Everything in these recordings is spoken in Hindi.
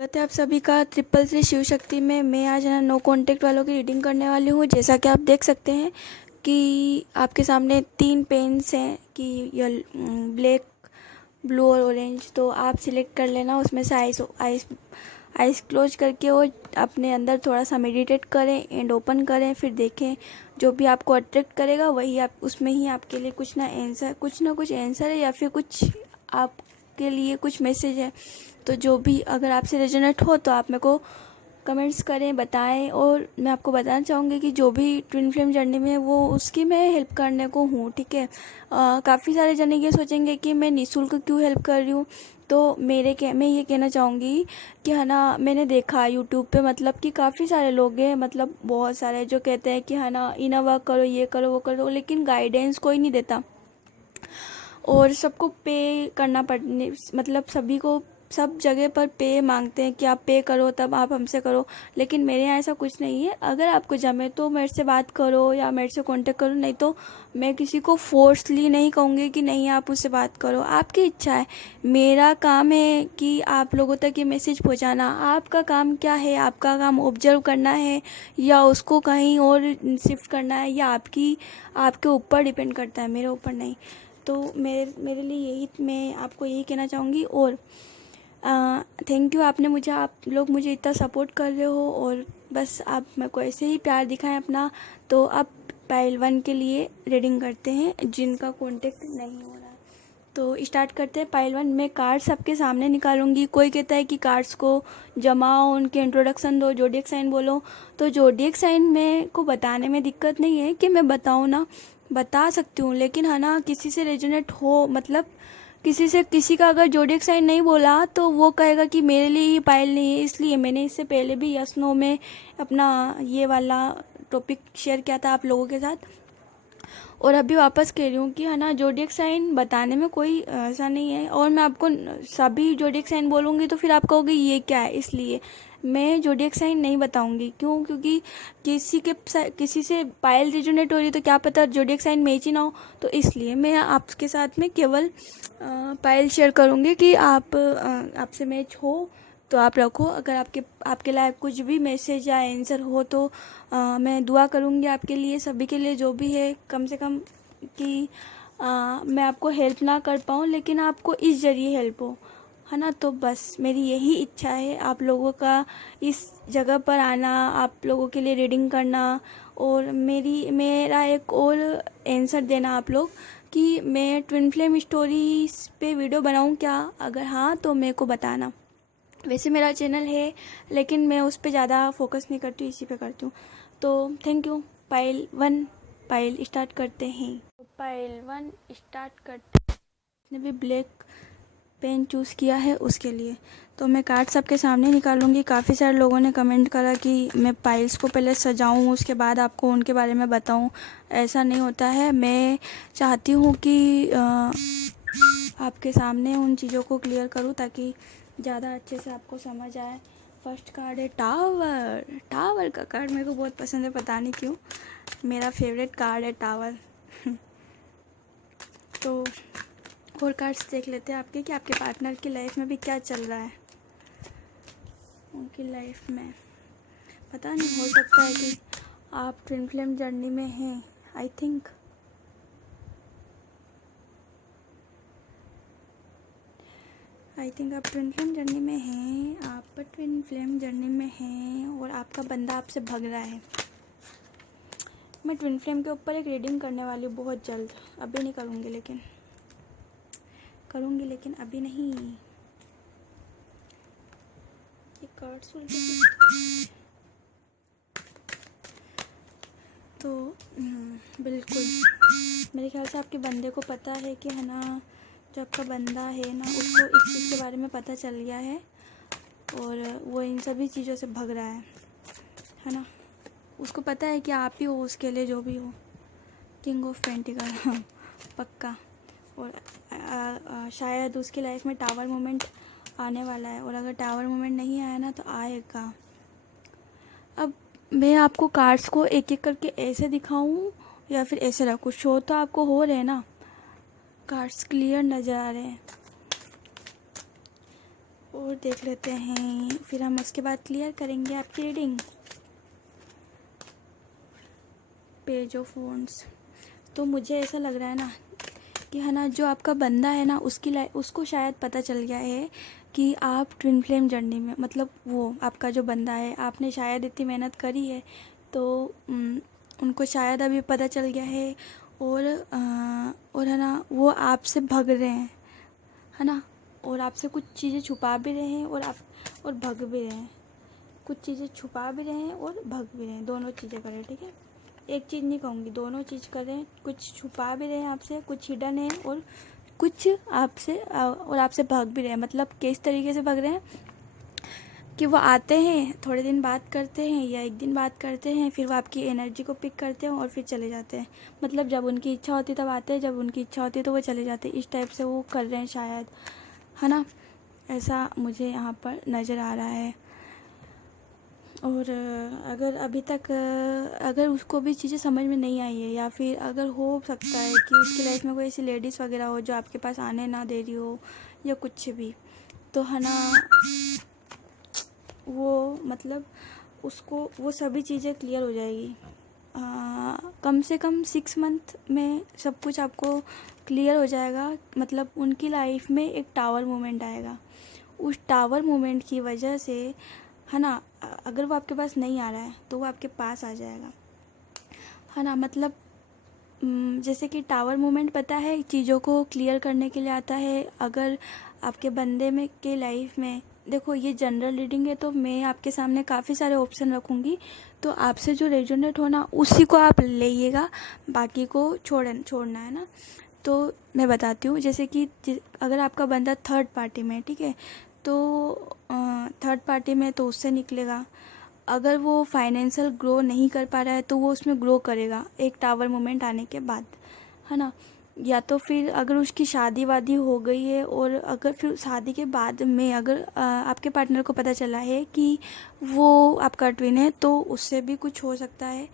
स्वागत है आप सभी का 333 शिव शक्ति में। मैं आज ना नो कांटेक्ट वालों की रीडिंग करने वाली हूँ। जैसा कि आप देख सकते हैं कि आपके सामने 3 पेन्स हैं कि ब्लैक, ब्लू और ऑरेंज। तो आप सिलेक्ट कर लेना उसमें से आइस क्लोज करके और अपने अंदर थोड़ा सा मेडिटेट करें एंड ओपन करें। फिर देखें जो भी आपको अट्रैक्ट करेगा वही आप उसमें ही आपके लिए कुछ ना कुछ आंसर है या फिर कुछ आपके लिए कुछ मैसेज है। तो जो भी अगर आपसे रेजोनेट हो तो आप मेरे को कमेंट्स करें, बताएं। और मैं आपको बताना चाहूँगी कि जो भी ट्विन फ्लेम जर्नी में वो उसकी मैं हेल्प करने को हूँ, ठीक है। काफ़ी सारे जने ये सोचेंगे कि मैं निःशुल्क क्यों हेल्प कर रही हूँ। तो मैं ये कहना चाहूँगी कि है ना, मैंने देखा यूट्यूब पे मतलब कि काफ़ी सारे लोग हैं, मतलब बहुत सारे जो कहते हैं कि है ना इनर वर्क करो, ये करो, वो करो, लेकिन गाइडेंस कोई नहीं देता और सबको पे करना पड़ने मतलब सभी को सब जगह पर पे मांगते हैं कि आप पे करो तब आप हमसे करो। लेकिन मेरे यहाँ ऐसा कुछ नहीं है। अगर आपको जमे तो मेरे से बात करो या मेरे से कांटेक्ट करो, नहीं तो मैं किसी को फोर्सली नहीं कहूँगी कि नहीं आप उससे बात करो, आपकी इच्छा है। मेरा काम है कि आप लोगों तक ये मैसेज पहुँचाना। आपका काम क्या है? आपका काम ऑब्जर्व करना है या उसको कहीं और शिफ्ट करना है, या आपके ऊपर डिपेंड करता है, मेरे ऊपर नहीं। तो मेरे लिए यही, मैं आपको यही कहना चाहूँगी। और थैंक यू, आप लोग मुझे इतना सपोर्ट कर रहे हो और बस आप मेरे को ऐसे ही प्यार दिखाएं अपना। तो अब पाइल 1 के लिए रीडिंग करते हैं जिनका कांटेक्ट नहीं हो रहा है। तो स्टार्ट करते हैं पाइल 1। मैं कार्ड्स सबके सामने निकालूंगी। कोई कहता है कि कार्ड्स को जमाओ, उनके इंट्रोडक्शन दो, जोडिएक साइन बोलो। तो जोडिएक साइन में को बताने में दिक्कत नहीं है कि मैं बताऊँ ना, बता सकती हूँ, लेकिन है ना किसी से रेजोनेट हो, मतलब किसी का अगर जोडिएक साइन नहीं बोला तो वो कहेगा कि मेरे लिए ये पाइल नहीं है। इसलिए मैंने इससे पहले भी यस नो में अपना ये वाला टॉपिक शेयर किया था आप लोगों के साथ, और अभी वापस कह रही हूँ कि है ना जोडिएक साइन बताने में कोई ऐसा नहीं है। और मैं आपको सभी जोडिएक साइन बोलूँगी तो फिर आप कहोगे ये क्या है, इसलिए मैं जोडिएक साइन नहीं बताऊंगी। क्यों? क्योंकि किसी से पायल रेजोनेट हो रही तो क्या पता जोडिएक साइन मैच ही ना हो। तो इसलिए मैं आपके साथ में केवल पायल शेयर करूँगी कि आपसे मैच हो तो आप रखो। अगर आपके लायक कुछ भी मैसेज या आंसर हो तो मैं दुआ करूँगी आपके लिए, सभी के लिए, जो भी है। कम से कम कि मैं आपको हेल्प ना कर पाऊँ लेकिन आपको इस जरिए हेल्प हो, है ना। तो बस मेरी यही इच्छा है आप लोगों का इस जगह पर आना, आप लोगों के लिए रीडिंग करना और मेरा एक और आंसर देना आप लोग कि मैं ट्विन फ्लेम स्टोरीज पे वीडियो बनाऊँ क्या। अगर हाँ तो मेरे को बताना। वैसे मेरा चैनल है लेकिन मैं उस पर ज़्यादा फोकस नहीं करती हूँ, इसी पे करती हूँ। तो thank you. Pile 1 pile start करते हैं। पाइल 1 स्टार्ट करते हैं। जिसने भी ब्लैक पेन चूज़ किया है उसके लिए। तो मैं कार्ड सबके सामने निकालूंगी। काफ़ी सारे लोगों ने कमेंट करा कि मैं पाइल्स को पहले सजाऊं उसके बाद आपको उनके बारे में बताऊं। ऐसा नहीं होता है। मैं चाहती हूँ कि आपके सामने उन चीज़ों को क्लियर करूं ताकि ज़्यादा अच्छे से आपको समझ आए। फर्स्ट कार्ड है टावर। टावर का कार्ड मेरे को बहुत पसंद है, पता नहीं क्यों, मेरा फेवरेट कार्ड है टावर। तो और कार्ड्स देख लेते हैं आपके कि आपके पार्टनर की लाइफ में भी क्या चल रहा है। उनकी लाइफ में पता नहीं, हो सकता है कि आप ट्विन फ्लेम जर्नी में हैं। आई थिंक आप ट्विन फ्लेम जर्नी में हैं। आप ट्विन फ्लेम जर्नी में हैं और आपका बंदा आपसे भग रहा है। मैं ट्विन फ्लेम के ऊपर एक रीडिंग करने वाली हूँ बहुत जल्द। अभी नहीं करूँगी लेकिन अभी नहीं। ये कार्ड्स तो बिल्कुल मेरे ख्याल से आपके बंदे को पता है कि है ना, जो आपका बंदा है ना उसको इस चीज़ के बारे में पता चल गया है और वो इन सभी चीज़ों से भग रहा है ना। उसको पता है कि आप ही हो उसके लिए, जो भी हो। किंग ऑफ पेंटिकल, हाँ पक्का। और शायद उसकी लाइफ में टावर मोमेंट आने वाला है, और अगर टावर मोमेंट नहीं आया ना तो आएगा। अब मैं आपको कार्ड्स को एक एक करके ऐसे दिखाऊं या फिर ऐसे रखूं? शो तो आपको हो रहे हैं ना, कार्ड्स क्लियर नज़र आ रहे हैं। और देख लेते हैं, फिर हम उसके बाद क्लियर करेंगे आपकी रीडिंग। Page of wands. तो मुझे ऐसा लग रहा है ना कि है ना, जो आपका बंदा है ना, उसको शायद पता चल गया है कि आप ट्विन फ्लेम जर्नी में, मतलब वो आपका जो बंदा है, आपने शायद इतनी मेहनत करी है तो उनको शायद अभी पता चल गया है। और है ना, वो आपसे भाग रहे हैं, है ना, और आपसे कुछ चीज़ें छुपा भी रहे हैं और भाग भी रहे हैं। कुछ चीज़ें छुपा भी रहे हैं और भाग भी रहे हैं, दोनों चीज़ें कर रहे हैं, ठीक है। एक चीज़ नहीं कहूँगी, दोनों चीज़ कर रहे हैं। कुछ छुपा भी रहे हैं आपसे, कुछ हिडन है, और कुछ आपसे भाग भी रहे हैं। मतलब किस तरीके से भाग रहे हैं कि वो आते हैं, थोड़े दिन बात करते हैं या एक दिन बात करते हैं, फिर वो आपकी एनर्जी को पिक करते हैं और फिर चले जाते हैं। मतलब जब उनकी इच्छा होती है तब आते हैं, जब उनकी इच्छा होती है तो वो चले जाते हैं। इस टाइप से वो कर रहे हैं शायद, है ना, ऐसा मुझे यहाँ पर नज़र आ रहा है। और अगर अभी तक अगर उसको भी चीज़ें समझ में नहीं आई है, या फिर अगर हो सकता है कि उसकी लाइफ में कोई ऐसी लेडीज़ वगैरह हो जो आपके पास आने ना दे रही हो या कुछ भी, तो है ना, वो मतलब उसको वो सभी चीज़ें क्लियर हो जाएगी। कम से कम 6 मंथ में सब कुछ आपको क्लियर हो जाएगा। मतलब उनकी लाइफ में एक टावर मोमेंट आएगा। उस टावर मोमेंट की वजह से, है ना, अगर वो आपके पास नहीं आ रहा है तो वो आपके पास आ जाएगा, है ना। मतलब जैसे कि टावर मोमेंट पता है, चीज़ों को क्लियर करने के लिए आता है। अगर आपके बंदे में के लाइफ में, देखो ये जनरल रीडिंग है तो मैं आपके सामने काफ़ी सारे ऑप्शन रखूँगी, तो आपसे जो रेजोनेट होना उसी को आप लेइएगा, बाकी को छोड़ना है ना। तो मैं बताती हूँ, जैसे कि अगर आपका बंदा थर्ड पार्टी में, ठीक है, तो थर्ड पार्टी में तो उससे निकलेगा। अगर वो फाइनेंशियल ग्रो नहीं कर पा रहा है तो वो उसमें ग्रो करेगा एक टावर मोमेंट आने के बाद, है ना। या तो फिर अगर उसकी शादी वादी हो गई है, और अगर फिर शादी के बाद में अगर आपके पार्टनर को पता चला है कि वो आपका ट्विन है, तो उससे भी कुछ हो सकता है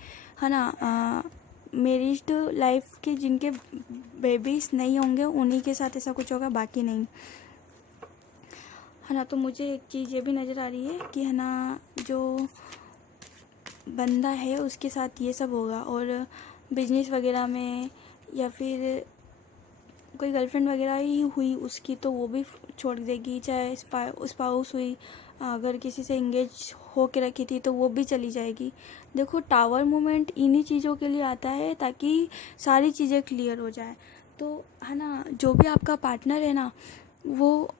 ना। मैरिज्ड लाइफ के जिनके बेबीज नहीं होंगे उन्हीं के साथ ऐसा कुछ होगा, बाकी नहीं, है ना। तो मुझे एक चीज़ ये भी नज़र आ रही है कि, है ना, जो बंदा है उसके साथ ये सब होगा। और बिजनेस वगैरह में, या फिर कोई गर्लफ्रेंड वगैरह ही हुई उसकी, तो वो भी छोड़ देगी। चाहे स्पाउस हुई, अगर किसी से इंगेज हो के रखी थी तो वो भी चली जाएगी। देखो टावर मोमेंट इन्हीं चीज़ों के लिए आता है ताकि सारी चीज़ें क्लियर हो जाए। तो है ना, जो भी आपका पार्टनर है ना, वो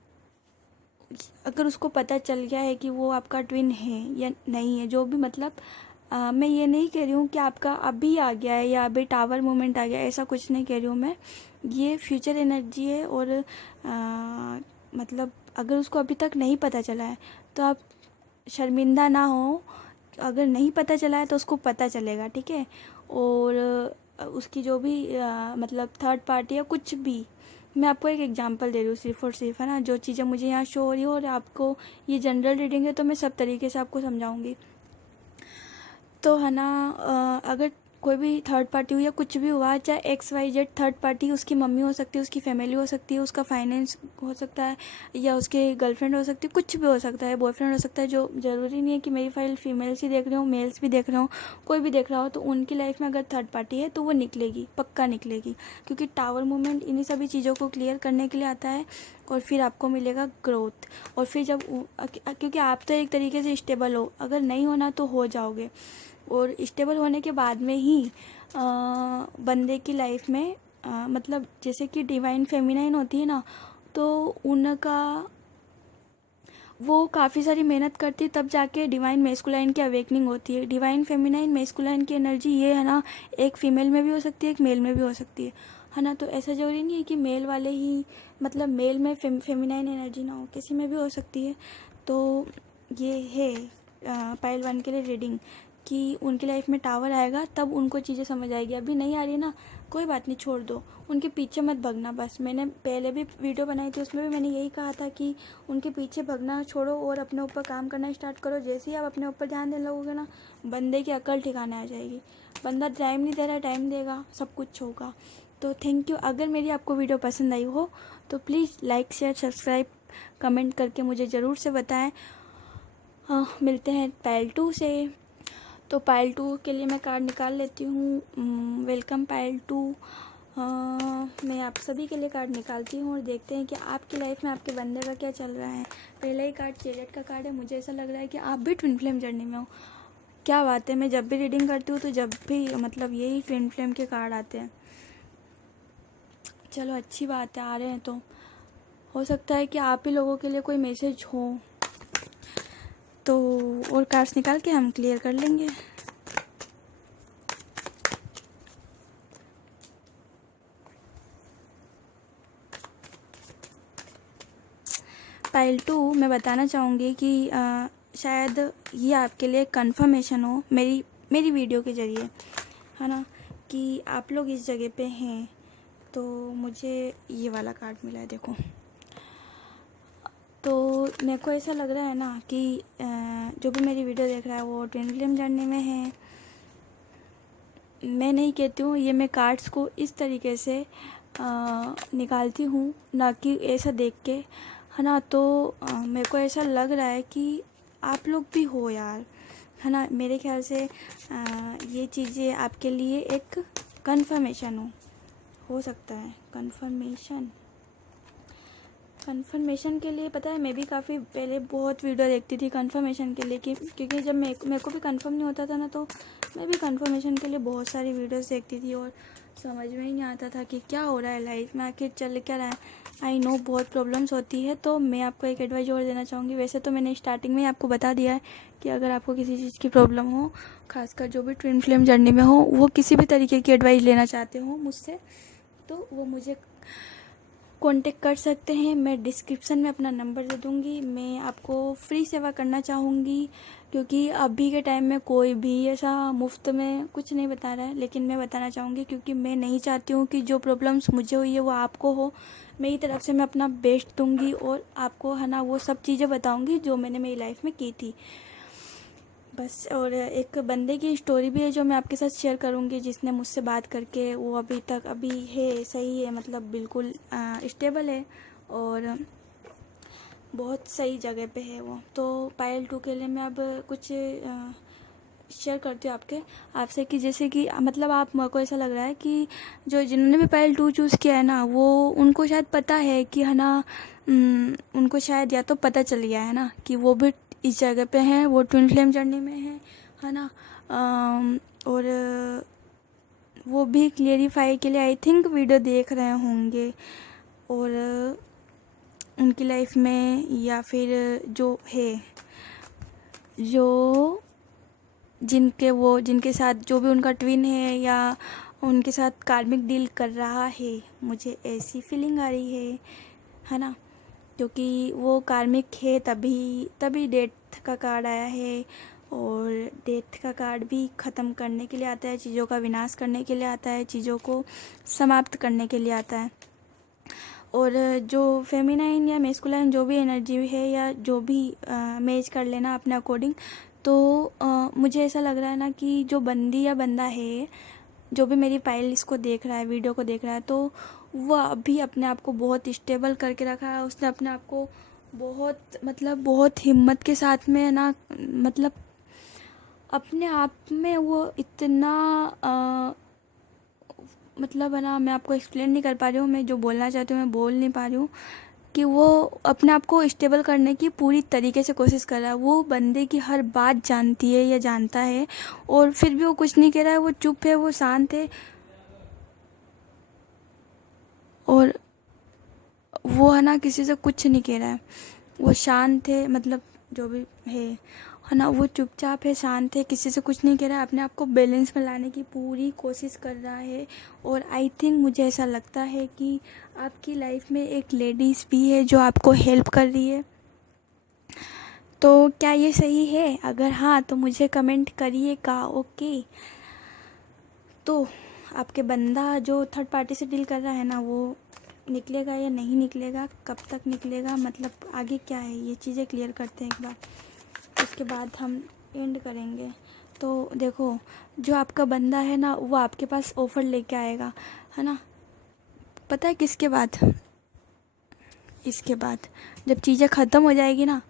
अगर उसको पता चल गया है कि वो आपका ट्विन है या नहीं है, जो भी, मतलब मैं ये नहीं कह रही हूँ कि आपका अभी आ गया है या अभी टावर मोमेंट आ गया, ऐसा कुछ नहीं कह रही हूँ मैं। ये फ्यूचर एनर्जी है। और मतलब अगर उसको अभी तक नहीं पता चला है तो आप शर्मिंदा ना हो। अगर नहीं पता चला है तो उसको पता चलेगा, ठीक है। और उसकी जो भी मतलब थर्ड पार्टी या कुछ भी, मैं आपको एक एग्जांपल दे रही हूँ सिर्फ और सिर्फ, है ना, जो चीज़ें मुझे यहाँ शो हो रही हो। और आपको ये जनरल रीडिंग है तो मैं सब तरीके से आपको समझाऊंगी। तो है ना, अगर कोई भी थर्ड पार्टी हुई या कुछ भी हुआ, चाहे XYZ थर्ड पार्टी, उसकी मम्मी हो सकती है, उसकी फैमिली हो सकती है, उसका फाइनेंस हो सकता है, या उसके गर्लफ्रेंड हो सकती है, कुछ भी हो सकता है, बॉयफ्रेंड हो सकता है। जो ज़रूरी नहीं है कि मेरी फाइल फीमेल्स ही देख रहे हो, मेल्स भी देख रहे हो, कोई भी देख रहा हो, तो उनकी लाइफ में अगर थर्ड पार्टी है तो वो निकलेगी, पक्का निकलेगी। क्योंकि टावर मूवमेंट इन्हीं सभी चीज़ों को क्लियर करने के लिए आता है। और फिर आपको मिलेगा ग्रोथ। और फिर जब क्योंकि आप तो एक तरीके से स्टेबल हो, अगर नहीं होना तो हो जाओगे। और स्टेबल होने के बाद में ही बंदे की लाइफ में मतलब जैसे कि डिवाइन फेमिनाइन होती है ना, तो उनका वो काफ़ी सारी मेहनत करती है, तब जाके डिवाइन मेस्कुलाइन की अवेकनिंग होती है। डिवाइन फेमिनाइन मेस्कुलाइन की एनर्जी ये है ना, एक फीमेल में भी हो सकती है, एक मेल में भी हो सकती है ना। तो ऐसा ज़रूरी नहीं है कि मेल वाले ही, मतलब मेल में फेमिनाइन एनर्जी ना हो, किसी में भी हो सकती है। तो ये है पाइल 1 के लिए रीडिंग, कि उनकी लाइफ में टावर आएगा तब उनको चीज़ें समझ आएगी। अभी नहीं आ रही ना, कोई बात नहीं, छोड़ दो, उनके पीछे मत भगना। बस मैंने पहले भी वीडियो बनाई थी, उसमें भी मैंने यही कहा था कि उनके पीछे भगना छोड़ो और अपने ऊपर काम करना स्टार्ट करो। जैसे ही आप अपने ऊपर ध्यान देने लगोगे ना, बंदे की अकल ठिकाने आ जाएगी। बंदा टाइम नहीं दे रहा, टाइम देगा, सब कुछ होगा। तो थैंक यू। अगर मेरी आपको वीडियो पसंद आई हो तो please like share subscribe comment करके मुझे ज़रूर से बताएं। मिलते हैं पायल 2 से। तो पायल 2 के लिए मैं कार्ड निकाल लेती हूँ। वेलकम पायल 2। मैं आप सभी के लिए कार्ड निकालती हूँ और देखते हैं कि आपकी लाइफ में आपके बंदे का क्या चल रहा है। पहला ही कार्ड चैरियट का कार्ड है। मुझे ऐसा लग रहा है कि आप भी ट्विन फ्लेम जर्नी में हो। क्या बात है, मैं जब भी रीडिंग करती हूँ तो जब भी मतलब यही ट्विन फ्लेम के कार्ड आते हैं। चलो अच्छी बात है, आ रहे हैं तो हो सकता है कि आप ही लोगों के लिए कोई मैसेज हो। तो और कार्ड्स निकाल के हम क्लियर कर लेंगे। पायल 2 मैं बताना चाहूँगी कि शायद ये आपके लिए कंफर्मेशन हो मेरी वीडियो के ज़रिए, है ना, कि आप लोग इस जगह पे हैं। तो मुझे ये वाला कार्ड मिला है, देखो। तो मेरे को ऐसा लग रहा है ना कि जो भी मेरी वीडियो देख रहा है वो ट्विन फ्लेम जर्नी में है। मैं नहीं कहती हूँ, ये मैं कार्ड्स को इस तरीके से निकालती हूँ, ना कि ऐसा देख के, है ना। तो मेरे को ऐसा लग रहा है कि आप लोग भी हो यार, है ना। मेरे ख्याल से ये चीज़ें आपके लिए एक कंफर्मेशन हो सकता है। कंफर्मेशन के लिए पता है, मैं भी काफ़ी पहले बहुत वीडियो देखती थी कंफर्मेशन के लिए, क्योंकि जब मेरे को भी कंफर्म नहीं होता था ना, तो मैं भी कंफर्मेशन के लिए बहुत सारी वीडियोस देखती थी और समझ में ही नहीं आता था कि क्या हो रहा है लाइफ में, आखिर चल क्या रहा है। आई नो बहुत प्रॉब्लम्स होती है। तो मैं आपको एक एडवाइस और देना चाहूँगी। वैसे तो मैंने स्टार्टिंग में ही आपको बता दिया है कि अगर आपको किसी चीज़ की प्रॉब्लम हो, खासकर जो भी ट्विन फ्लेम जर्नी में हो, वो किसी भी तरीके की एडवाइस लेना चाहते हो मुझसे, तो वो मुझे कांटेक्ट कर सकते हैं। मैं डिस्क्रिप्शन में अपना नंबर दे दूँगी। मैं आपको फ्री सेवा करना चाहूँगी, क्योंकि अभी के टाइम में कोई भी ऐसा मुफ्त में कुछ नहीं बता रहा है, लेकिन मैं बताना चाहूँगी क्योंकि मैं नहीं चाहती हूँ कि जो प्रॉब्लम्स मुझे हुई है वो आपको हो। मेरी तरफ से मैं अपना बेस्ट दूँगी और आपको, है ना, वो सब चीज़ें बताऊँगी जो मैंने मेरी लाइफ में की थी बस। और एक बंदे की स्टोरी भी है जो मैं आपके साथ शेयर करूंगी, जिसने मुझसे बात करके वो अभी है, सही है, मतलब बिल्कुल स्टेबल है और बहुत सही जगह पे है वो। तो पायल 2 के लिए मैं अब कुछ शेयर करती हूँ आपसे कि जैसे कि मतलब आप, मेरे को ऐसा लग रहा है कि जो जिन्होंने भी पायल 2 चूज़ किया है ना, वो उनको शायद पता है कि, है ना, उनको शायद या तो पता चल गया है ना कि वो भी इस जगह पे हैं, वो ट्विन फ्लेम जर्नी में है ना। और वो भी क्लियरिफाई के लिए आई थिंक वीडियो देख रहे होंगे, और उनकी लाइफ में या फिर जो है, जो जिनके साथ जो भी उनका ट्विन है या उनके साथ कार्मिक डील कर रहा है, मुझे ऐसी फीलिंग आ रही है ना, क्योंकि वो कार्मिक है, तभी डेथ का कार्ड आया है। और डेथ का कार्ड भी ख़त्म करने के लिए आता है, चीज़ों का विनाश करने के लिए आता है, चीज़ों को समाप्त करने के लिए आता है। और जो फेमिनाइन या मेस्कुलाइन जो भी एनर्जी है, या जो भी मैच कर लेना अपने अकॉर्डिंग। तो मुझे ऐसा लग रहा है ना कि जो बंदी या बंदा है, जो भी मेरी फाइल इसको देख रहा है, वीडियो को देख रहा है, तो वह अभी अपने आप को बहुत स्टेबल करके रखा है। उसने अपने आप को बहुत हिम्मत के साथ में ना, मतलब अपने आप में वो इतना मतलब, है ना, मैं आपको एक्सप्लेन नहीं कर पा रही हूँ। मैं जो बोलना चाहती हूँ मैं बोल नहीं पा रही हूँ कि वो अपने आप को स्टेबल करने की पूरी तरीके से कोशिश कर रहा है। वो बंदे की हर बात जानती है या जानता है, और फिर भी वो कुछ नहीं कह रहा है। वो चुप है, वो शांत है, और वो, है ना, किसी से कुछ नहीं कह रहा है। वो शांत है, मतलब जो भी है ना, वो चुपचाप है, शांत है, किसी से कुछ नहीं कह रहा है, अपने आप को बैलेंस में लाने की पूरी कोशिश कर रहा है। और आई थिंक मुझे ऐसा लगता है कि आपकी लाइफ में एक लेडीज़ भी है जो आपको हेल्प कर रही है। तो क्या ये सही है? अगर हाँ तो मुझे कमेंट करिएगा, ओके। तो आपके बंदा जो थर्ड पार्टी से डील कर रहा है ना, वो निकलेगा या नहीं निकलेगा, कब तक निकलेगा, मतलब आगे क्या है, ये चीज़ें क्लियर करते हैं एक बार, उसके बाद हम एंड करेंगे। तो देखो, जो आपका बंदा है ना, वो आपके पास ऑफ़र लेके आएगा, है ना। पता है किसके बाद? इसके बाद जब चीज़ें ख़त्म हो जाएगी ना,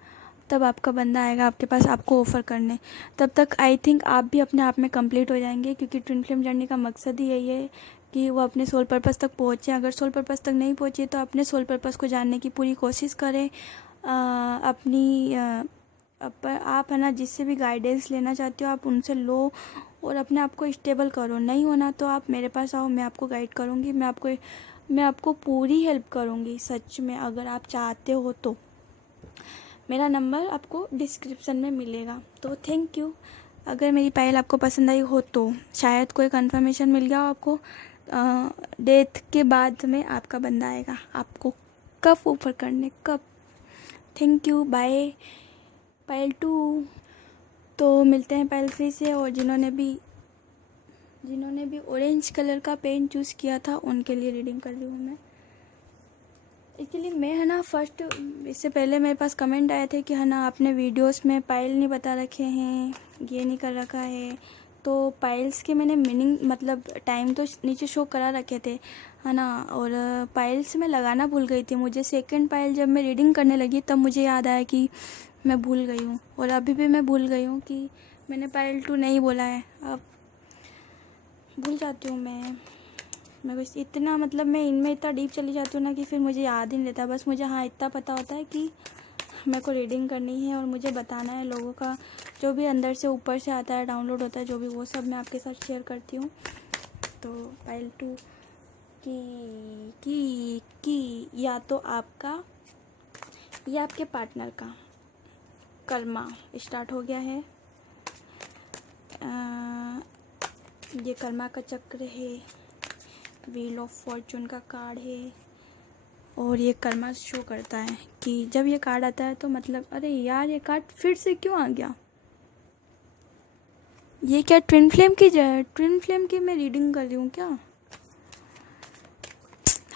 तब आपका बंदा आएगा आपके पास आपको ऑफ़र करने। तब तक आई थिंक आप भी अपने आप में कंप्लीट हो जाएंगे, क्योंकि ट्विन फ्लेम जर्नी का मकसद ही यही है कि वो अपने सोल पर्पस तक पहुँचे। अगर सोल पर्पस तक नहीं पहुँचे तो अपने सोल पर्पस को जानने की पूरी कोशिश करें। आप है ना, जिससे भी गाइडेंस लेना चाहते हो आप उनसे लो और अपने आप को स्टेबल करो। नहीं होना तो आप मेरे पास आओ, मैं आपको गाइड करूँगी, मैं आपको पूरी हेल्प करूँगी सच में, अगर आप चाहते हो तो। मेरा नंबर आपको डिस्क्रिप्शन में मिलेगा। तो थैंक यू। अगर मेरी पायल आपको पसंद आई हो तो शायद कोई कंफर्मेशन मिल गया हो आपको, डेथ के बाद में आपका बंदा आएगा आपको कब ऑफर करने, कब। थैंक यू, बाय पायल 2। तो मिलते हैं पायल 3 से। और जिन्होंने भी ऑरेंज कलर का पेन चूज़ किया था उनके लिए रीडिंग कर रही हूँ मैं। एक्चुअली मैं है ना फर्स्ट, इससे पहले मेरे पास कमेंट आए थे कि है ना आपने वीडियोस में पायल नहीं बता रखे हैं, ये नहीं कर रखा है। तो पायल्स के मैंने मीनिंग मतलब टाइम तो नीचे शो करा रखे थे है ना, और पायल्स मैं लगाना भूल गई थी। मुझे सेकंड पायल जब मैं रीडिंग करने लगी तब मुझे याद आया कि मैं भूल गई हूँ, और अभी भी मैं भूल गई हूँ कि मैंने पायल 2 नहीं बोला है। अब भूल जाती हूँ मैं बस इतना, मतलब मैं इनमें इतना डीप चली जाती हूँ ना कि फिर मुझे याद ही नहीं रहता। बस मुझे हाँ इतना पता होता है कि मेरे को रीडिंग करनी है और मुझे बताना है लोगों का जो भी अंदर से ऊपर से आता है, डाउनलोड होता है जो भी, वो सब मैं आपके साथ शेयर करती हूँ। तो पायल 2 की या तो आपका या आपके पार्टनर का कर्मा स्टार्ट हो गया है। ये कर्मा का चक्र है, व्हील ऑफ फॉर्चून का कार्ड है, और ये कर्मा शो करता है कि जब ये कार्ड आता है तो मतलब अरे यार ये कार्ड फिर से क्यों आ गया। ये क्या ट्विन फ्लेम की मैं रीडिंग कर रही हूँ क्या?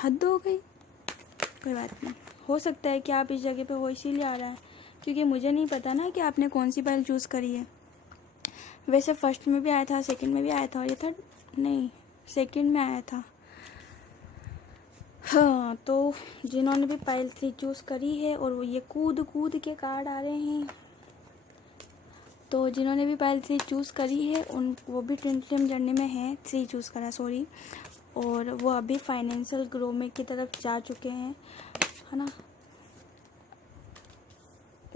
हद हो गई। कोई बात नहीं, हो सकता है कि आप इस जगह पे हो इसीलिए आ रहा है, क्योंकि मुझे नहीं पता ना कि आपने कौन सी पायल चूज़ करी है। वैसे फर्स्ट में भी आया था, सेकंड में भी आया था, और ये थर्ड नहीं सेकंड में आया था। हाँ, तो जिन्होंने भी पायल 3 चूज़ करी है, और वो ये कूद के कार्ड आ रहे हैं, तो जिन्होंने भी पायल 3 चूज़ करी है वो भी ट्विन फ्लेम जर्नी में है, 3 चूज़ करा सॉरी, और वो अभी फाइनेंशियल ग्रो में की तरफ जा चुके हैं है ना।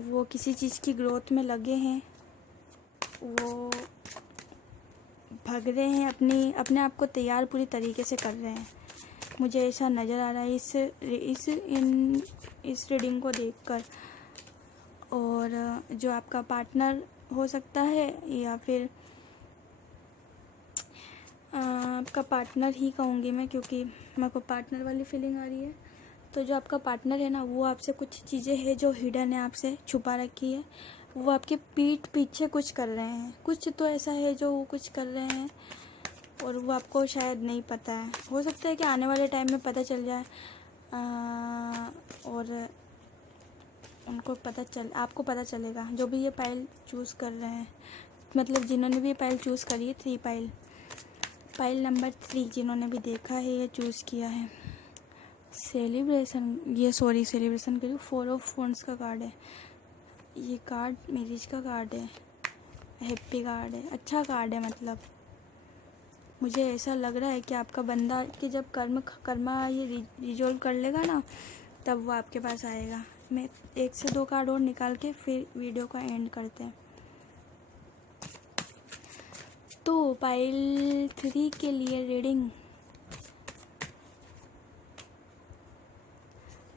वो किसी चीज़ की ग्रोथ में लगे हैं, वो भाग रहे हैं, अपने आप को तैयार पूरी तरीके से कर रहे हैं। मुझे ऐसा नज़र आ रहा है इस रीडिंग को देखकर। और जो आपका पार्टनर हो सकता है या फिर आपका पार्टनर ही कहूँगी मैं, क्योंकि मेरे को पार्टनर वाली फीलिंग आ रही है। तो जो आपका पार्टनर है ना, वो आपसे कुछ चीज़ें हैं जो हिडन है, आपसे छुपा रखी है। वो आपके पीठ पीछे कुछ कर रहे हैं, कुछ तो ऐसा है जो वो कुछ कर रहे हैं और वो आपको शायद नहीं पता है। हो सकता है कि आने वाले टाइम में पता चल जाए, और आपको पता चलेगा जो भी ये पायल चूज़ कर रहे हैं, मतलब जिन्होंने भी ये पायल चूज़ करी है, 3 पायल नंबर 3 जिन्होंने भी देखा है या चूज़ किया है। सेलिब्रेशन के लिए 4 ऑफ वंड्स का कार्ड है। ये कार्ड मैरिज का कार्ड है, हैप्पी कार्ड है, अच्छा कार्ड है। मतलब मुझे ऐसा लग रहा है कि आपका बंदा कि जब कर्मा ये रिजॉल्व कर लेगा ना, तब वो आपके पास आएगा। मैं 1 से 2 कार्ड और निकाल के फिर वीडियो का एंड करते हैं। तो पायल 3 के लिए रीडिंग,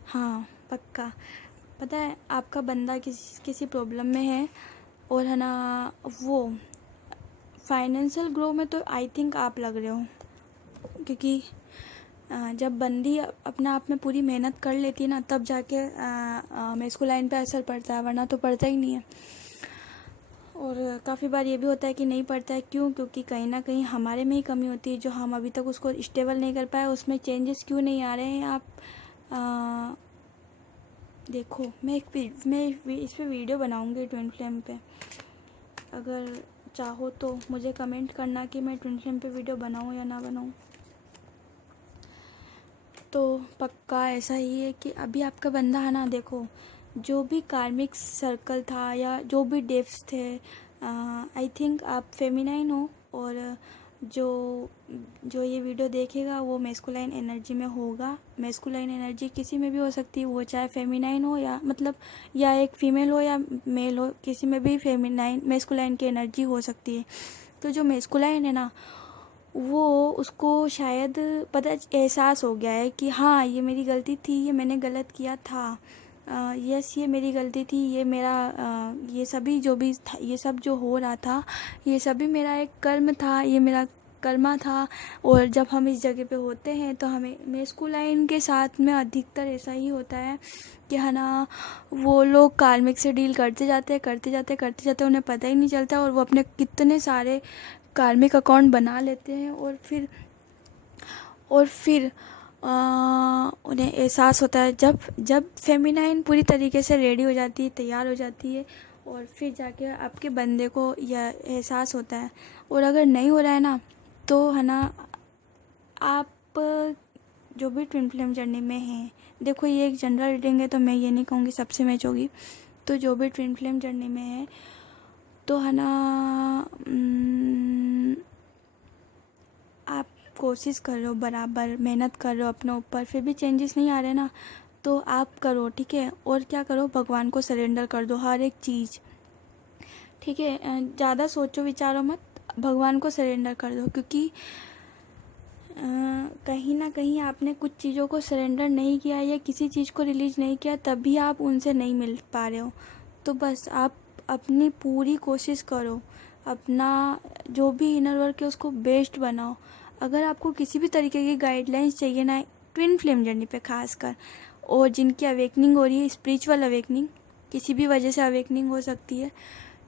हाँ पक्का पता है आपका बंदा किसी प्रॉब्लम में है, और है ना वो फाइनेंशियल ग्रो में तो आई थिंक आप लग रहे हो, क्योंकि जब बंदी अपने आप में पूरी मेहनत कर लेती है ना, तब जाके मेरे लाइन पे असर पड़ता है, वरना तो पड़ता ही नहीं है। और काफ़ी बार ये भी होता है कि नहीं पड़ता है, क्यों? क्योंकि कहीं ना कहीं हमारे में ही कमी होती है, जो हम अभी तक उसको स्टेबल नहीं कर पाए, उसमें चेंजेस क्यों नहीं आ रहे हैं। आप देखो, मैं इस पे वीडियो बनाऊंगी ट्विन फ्लेम पे। अगर चाहो तो मुझे कमेंट करना कि मैं ट्विन फ्लेम पे वीडियो बनाऊं या ना बनाऊं। तो पक्का ऐसा ही है कि अभी आपका बंदा है ना, देखो जो भी कार्मिक सर्कल था या जो भी डेप्स थे, आई थिंक आप फेमिनाइन हो, और जो जो ये वीडियो देखेगा वो मेस्कुलाइन एनर्जी में होगा। मेस्कुलाइन एनर्जी किसी में भी हो सकती है, वो चाहे फेमिनाइन हो या मतलब या एक फीमेल हो या मेल हो, किसी में भी फेमिनाइन मेस्कुलाइन की एनर्जी हो सकती है। तो जो मेस्कुलाइन है ना, वो उसको शायद पता एहसास हो गया है कि हाँ ये मेरी गलती थी, ये मैंने गलत किया था, यस ये मेरी गलती थी, ये मेरा ये सभी जो भी था, ये सब जो हो रहा था ये सभी मेरा एक कर्म था, ये मेरा कर्मा था। और जब हम इस जगह पे होते हैं तो हमें मेस्कुलाइन के साथ में अधिकतर ऐसा ही होता है कि है ना, वो लोग कार्मिक से डील करते जाते हैं, उन्हें पता ही नहीं चलता, और वो अपने कितने सारे कार्मिक अकाउंट बना लेते हैं। और फिर उन्हें एहसास होता है जब फेमिनाइन पूरी तरीके से रेडी हो जाती है, तैयार हो जाती है, और फिर जाके आपके बंदे को यह एहसास होता है। और अगर नहीं हो रहा है ना, तो है ना, आप जो भी ट्विन फ्लेम जर्नी में हैं, देखो ये एक जनरल रीडिंग है तो मैं ये नहीं कहूँगी सबसे मैच होगी। तो जो भी ट्विन फ्लेम जर्नी में है तो है ना, आप कोशिश कर रहे हो, बराबर मेहनत कर रहे हो अपने ऊपर, फिर भी चेंजेस नहीं आ रहे ना, तो आप करो, ठीक है। और क्या करो, भगवान को सरेंडर कर दो हर एक चीज़, ठीक है। ज़्यादा सोचो विचारो मत, भगवान को सरेंडर कर दो, क्योंकि कहीं ना कहीं आपने कुछ चीज़ों को सरेंडर नहीं किया या किसी चीज़ को रिलीज नहीं किया, तभी आप उनसे नहीं मिल पा रहे हो। तो बस आप अपनी पूरी कोशिश करो, अपना जो भी इनर वर्क है उसको बेस्ट बनाओ। अगर आपको किसी भी तरीके की गाइडलाइंस चाहिए ना, ट्विन फ्लेम जर्नी पे खासकर, और जिनकी अवेकनिंग हो रही है, स्पिरिचुअल अवेकनिंग, किसी भी वजह से अवेकनिंग हो सकती है,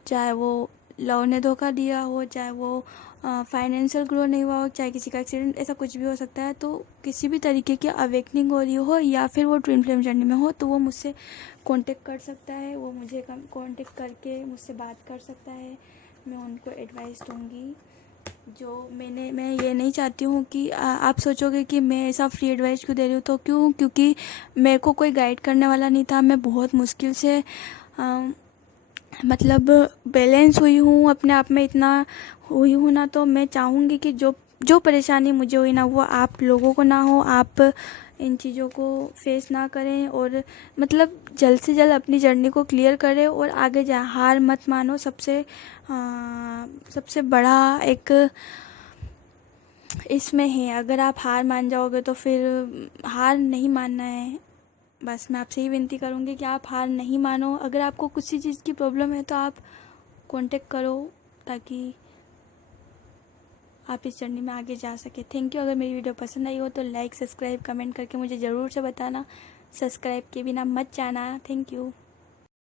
चाहे वो लव ने धोखा दिया हो, चाहे वो फाइनेंशियल ग्रो नहीं हुआ हो, चाहे किसी का एक्सीडेंट, ऐसा कुछ भी हो सकता है। तो किसी भी तरीके की अवेकनिंग हो रही हो या फिर वो ट्विन फ्लेम जर्नी में हो, तो वो मुझसे कांटेक्ट कर सकता है, वो मुझे कांटेक्ट करके मुझसे बात कर सकता है, मैं उनको एडवाइस दूँगी। जो मैं ये नहीं चाहती हूँ कि आप सोचोगे कि मैं ऐसा फ्री एडवाइस क्यों दे रही हूँ, तो क्योंकि मेरे को कोई गाइड करने वाला नहीं था, मैं बहुत मुश्किल से मतलब बैलेंस हुई हूँ, अपने आप में इतना हुई हूँ ना। तो मैं चाहूँगी कि जो परेशानी मुझे हुई ना, वो आप लोगों को ना हो, आप इन चीज़ों को फेस ना करें, और मतलब जल्द से जल्द अपनी जर्नी को क्लियर करें और आगे जाए। हार मत मानो, सबसे बड़ा एक इसमें है, अगर आप हार मान जाओगे तो फिर हार नहीं मानना है। बस मैं आपसे ही विनती करूँगी कि आप हार नहीं मानो। अगर आपको किसी चीज़ की प्रॉब्लम है तो आप कांटेक्ट करो, ताकि आप इस जर्नी में आगे जा सके। Thank you. अगर मेरी वीडियो पसंद आई हो तो लाइक, सब्सक्राइब, कमेंट करके मुझे ज़रूर से बताना। सब्सक्राइब के बिना मत जाना। Thank you.